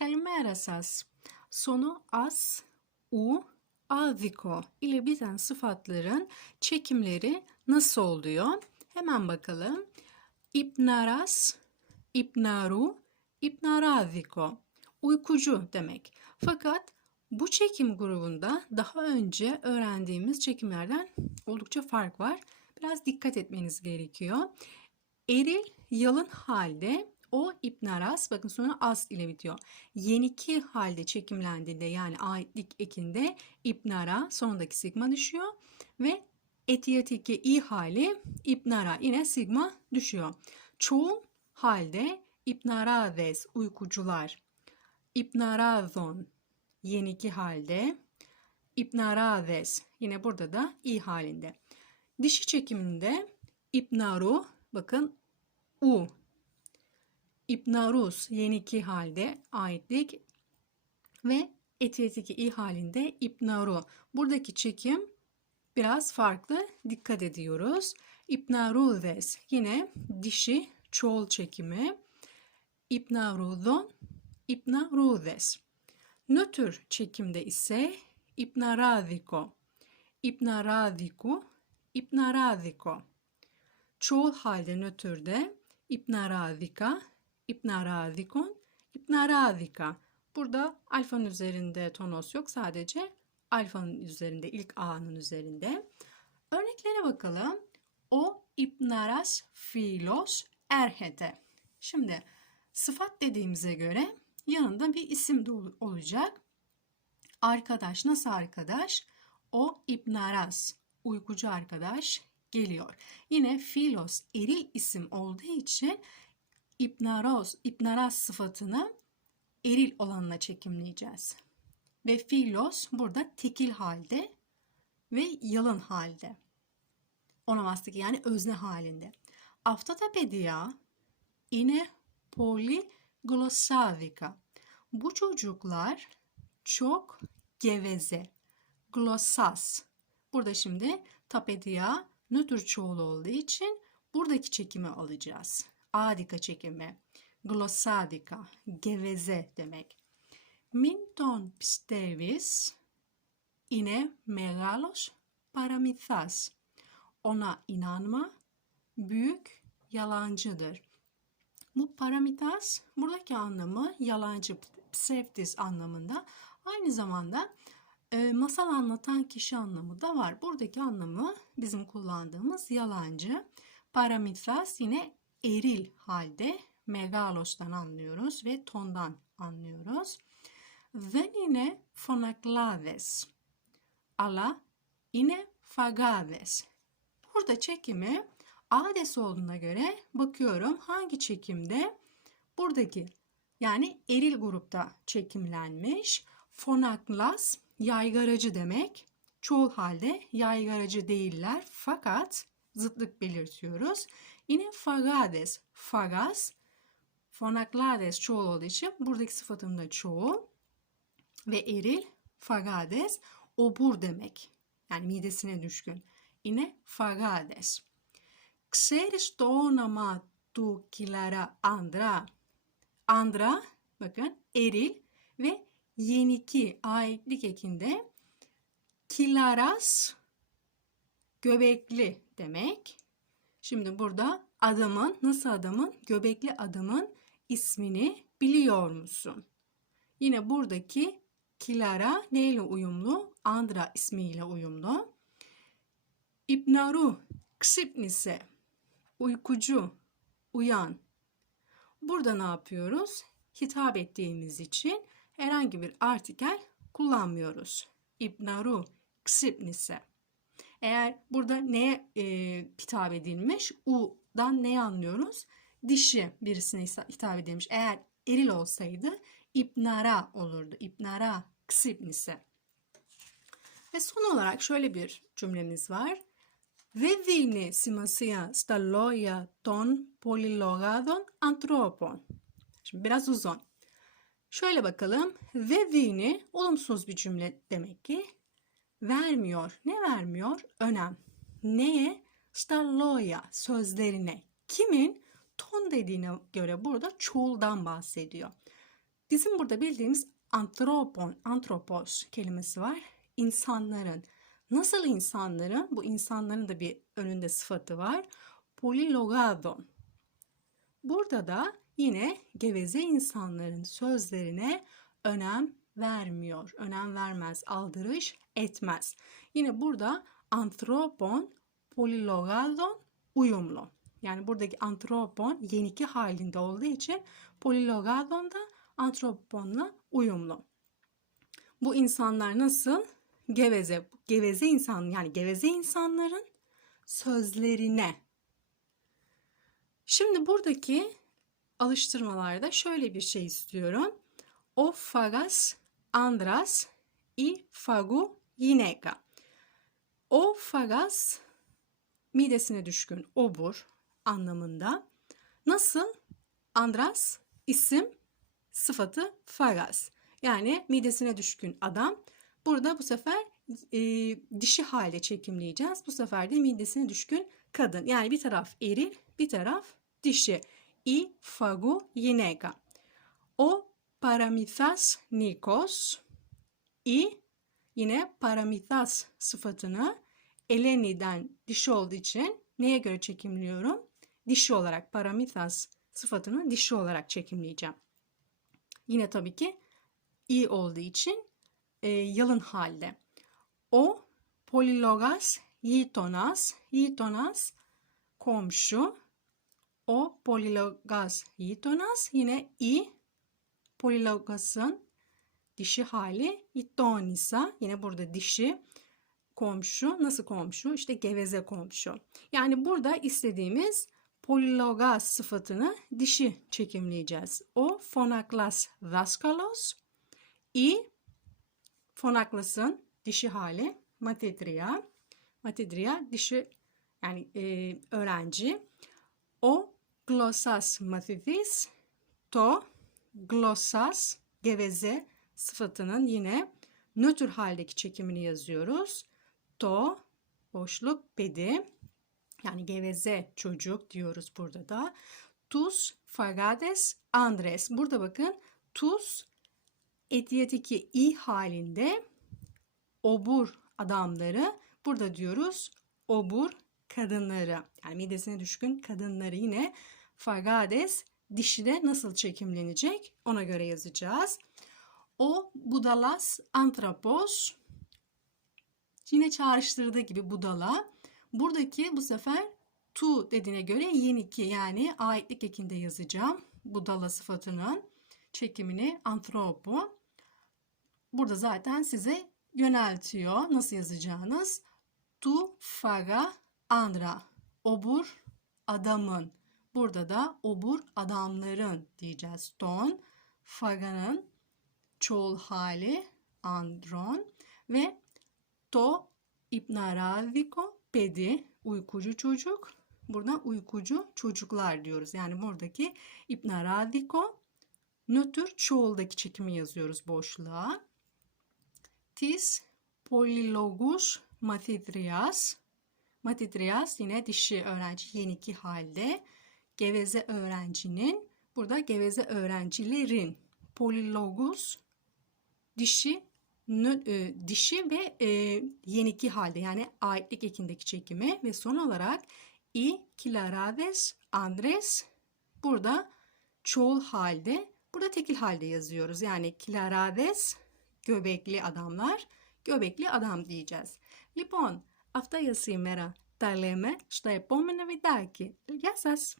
kelime arasas. Sonu as, u, adiko ile biten sıfatların çekimleri nasıl oluyor? Hemen bakalım. İbnaras, ibnaru, ibnaradiko. Uykucu demek. Fakat bu çekim grubunda daha önce öğrendiğimiz çekimlerden oldukça fark var. Biraz dikkat etmeniz gerekiyor. Eril yalın halde o ipnaras bakın sonra as ile bitiyor. Yeniki halde çekimlendiğinde yani aitlik ekinde ipnara sonundaki sigma düşüyor ve etiyatiki i hali ipnara yine sigma düşüyor. Çoğul halde ipnarades uykucular, ipnarazon yeniki halde, ipnarades yine burada da i halinde. Dişi çekiminde ipnaru bakın u İpnarus yeniki halde aitlik ve etiyetik i halinde ipnaru. Buradaki çekim biraz farklı. Dikkat ediyoruz. İpnarudes yine dişi çoğul çekimi. İpnarudon, İpnarudes. Nötr çekimde ise İpnaradiko, İpnaradiku, İpnaradiko. Çoğul halde nötrde İpnaradika, İpnaradikon, İpnaradika. Burada alfanın üzerinde tonos yok. Sadece alfanın üzerinde, ilk A'nın üzerinde. Örneklere bakalım. O ipnaras filos erhete. Şimdi sıfat dediğimize göre yanında bir isim de olacak. Arkadaş nasıl arkadaş? O ipnaras uykucu arkadaş geliyor. Yine filos eril isim olduğu için ipnaros, ipnaras sıfatını eril olanla çekimleyeceğiz. Ve filos burada tekil halde ve yalın halde. Onomastik yani özne halinde. Aftatapedia yine poliglossadika. Bu çocuklar çok geveze. Glossas. Burada şimdi tapedia nötr çoğul olduğu için buradaki çekimi alacağız. Adika çekimi. Glossadika. Geveze demek. Minton pistevis yine megalos paramithas. Ona inanma büyük yalancıdır. Bu paramitas buradaki anlamı yalancı psevtis anlamında aynı zamanda e, masal anlatan kişi anlamı da var. Buradaki anlamı bizim kullandığımız yalancı. Paramitas yine eril halde megalos'tan anlıyoruz ve tondan anlıyoruz. Ve yine fonaklades. Ala yine fagades. Burada çekimi ades olduğuna göre bakıyorum hangi çekimde buradaki yani eril grupta çekimlenmiş. Fonaklas yaygaracı demek. Çoğul halde yaygaracı değiller fakat zıtlık belirtiyoruz. Yine fagades, fagas, fonaklades çoğul olduğu için buradaki sıfatım da çoğul ve eril fagades obur demek. Yani midesine düşkün. Yine fagades. Ξέρεις το όνομα του Kilara Andra? Andra bakın eril ve yeniki aitlik ekinde kilaras göbekli demek. Şimdi burada adamın, nasıl adamın? Göbekli adamın ismini biliyor musun? Yine buradaki Kilara neyle uyumlu? Andra ismiyle uyumlu. İbnaru ksipnise uykucu, uyan. Burada ne yapıyoruz? Hitap ettiğimiz için herhangi bir artikel kullanmıyoruz. İbnaru ksipnise. Eğer burada neye e, hitap edilmiş? U'dan neyi anlıyoruz? Dişi birisine hitap edilmiş. Eğer eril olsaydı ipnara olurdu. İpnara ksipnise. Ve son olarak şöyle bir cümlemiz var. Δεν δίνει σημασία στα λόγια των πολυλογάδων ανθρώπων. Şimdi biraz uzun. Şöyle bakalım. Ve dini olumsuz bir cümle demek ki vermiyor. Ne vermiyor? Önem. Neye? Starloya sözlerine. Kimin? Ton dediğine göre burada çoğuldan bahsediyor. Bizim burada bildiğimiz antropon, antropos kelimesi var. İnsanların. Nasıl insanların? Bu insanların da bir önünde sıfatı var. Polilogadon. Burada da yine geveze insanların sözlerine önem vermiyor. Önem vermez, aldırış etmez. Yine burada antropon, polilogadon uyumlu. Yani buradaki antropon yeniki halinde olduğu için polilogadon da antroponla uyumlu. Bu insanlar nasıl? Geveze, geveze insan yani geveze insanların sözlerine. Şimdi buradaki alıştırmalarda şöyle bir şey istiyorum. O fagas andras i fagu yineka. O fagas midesine düşkün obur anlamında. Nasıl? Andras isim sıfatı fagas. Yani midesine düşkün adam. Burada bu sefer e, dişi halde çekimleyeceğiz. Bu sefer de midesine düşkün kadın. Yani bir taraf eril, bir taraf dişi. I fagu yineka. O paramithas nikos. I yine paramithas sıfatını Eleni'den dişi olduğu için neye göre çekimliyorum? Dişi olarak paramithas sıfatını dişi olarak çekimleyeceğim. Yine tabii ki i olduğu için e, yalın halde. O polilogas yitonas, yitonas komşu. O polilogas yitonas yine i polilogasın dişi hali itonisa yine burada dişi komşu nasıl komşu işte geveze komşu. Yani burada istediğimiz polilogas sıfatını dişi çekimleyeceğiz. O fonaklas vaskalos i fonaklasın dişi hali matedria. Matedria dişi yani e, öğrenci. O glossas mathidis to glossas geveze sıfatının yine nötr haldeki çekimini yazıyoruz. To boşluk bedi yani geveze çocuk diyoruz burada da. Tus fagades andres. Burada bakın tus etiyetiki i halinde obur adamları. Burada diyoruz obur kadınları. Yani midesine düşkün kadınları yine fagades dişide nasıl çekimlenecek ona göre yazacağız. O budalas antropos yine çağrıştırdığı gibi budala. Buradaki bu sefer tu dediğine göre yeniki yani aitlik ekinde yazacağım. Budala sıfatının çekimini antropo. Burada zaten size yöneltiyor nasıl yazacağınız. Tu faga andra. Obur adamın. Burada da obur adamların diyeceğiz. Ton faga'nın çoğul hali andron ve to ipnaraviko pedi uykucu çocuk. Burada uykucu çocuklar diyoruz. Yani buradaki ipnaraviko nötr çoğuldaki çekimi yazıyoruz boşluğa. Tis polilogus matidrias. Matidrias yine dişi öğrenci yeniki halde Geveze öğrencinin burada geveze öğrencilerin polilogus dişi e, dişi ve e, yeniki halde yani aitlik ekindeki çekimi ve son olarak i Claraves Andres burada çoğul halde burada tekil halde yazıyoruz. Yani Claraves göbekli adamlar göbekli adam diyeceğiz. Λοιπόν, αυτά για σήμερα. Τα λέμε στο επόμενο βιντεάκι. Γεια σας!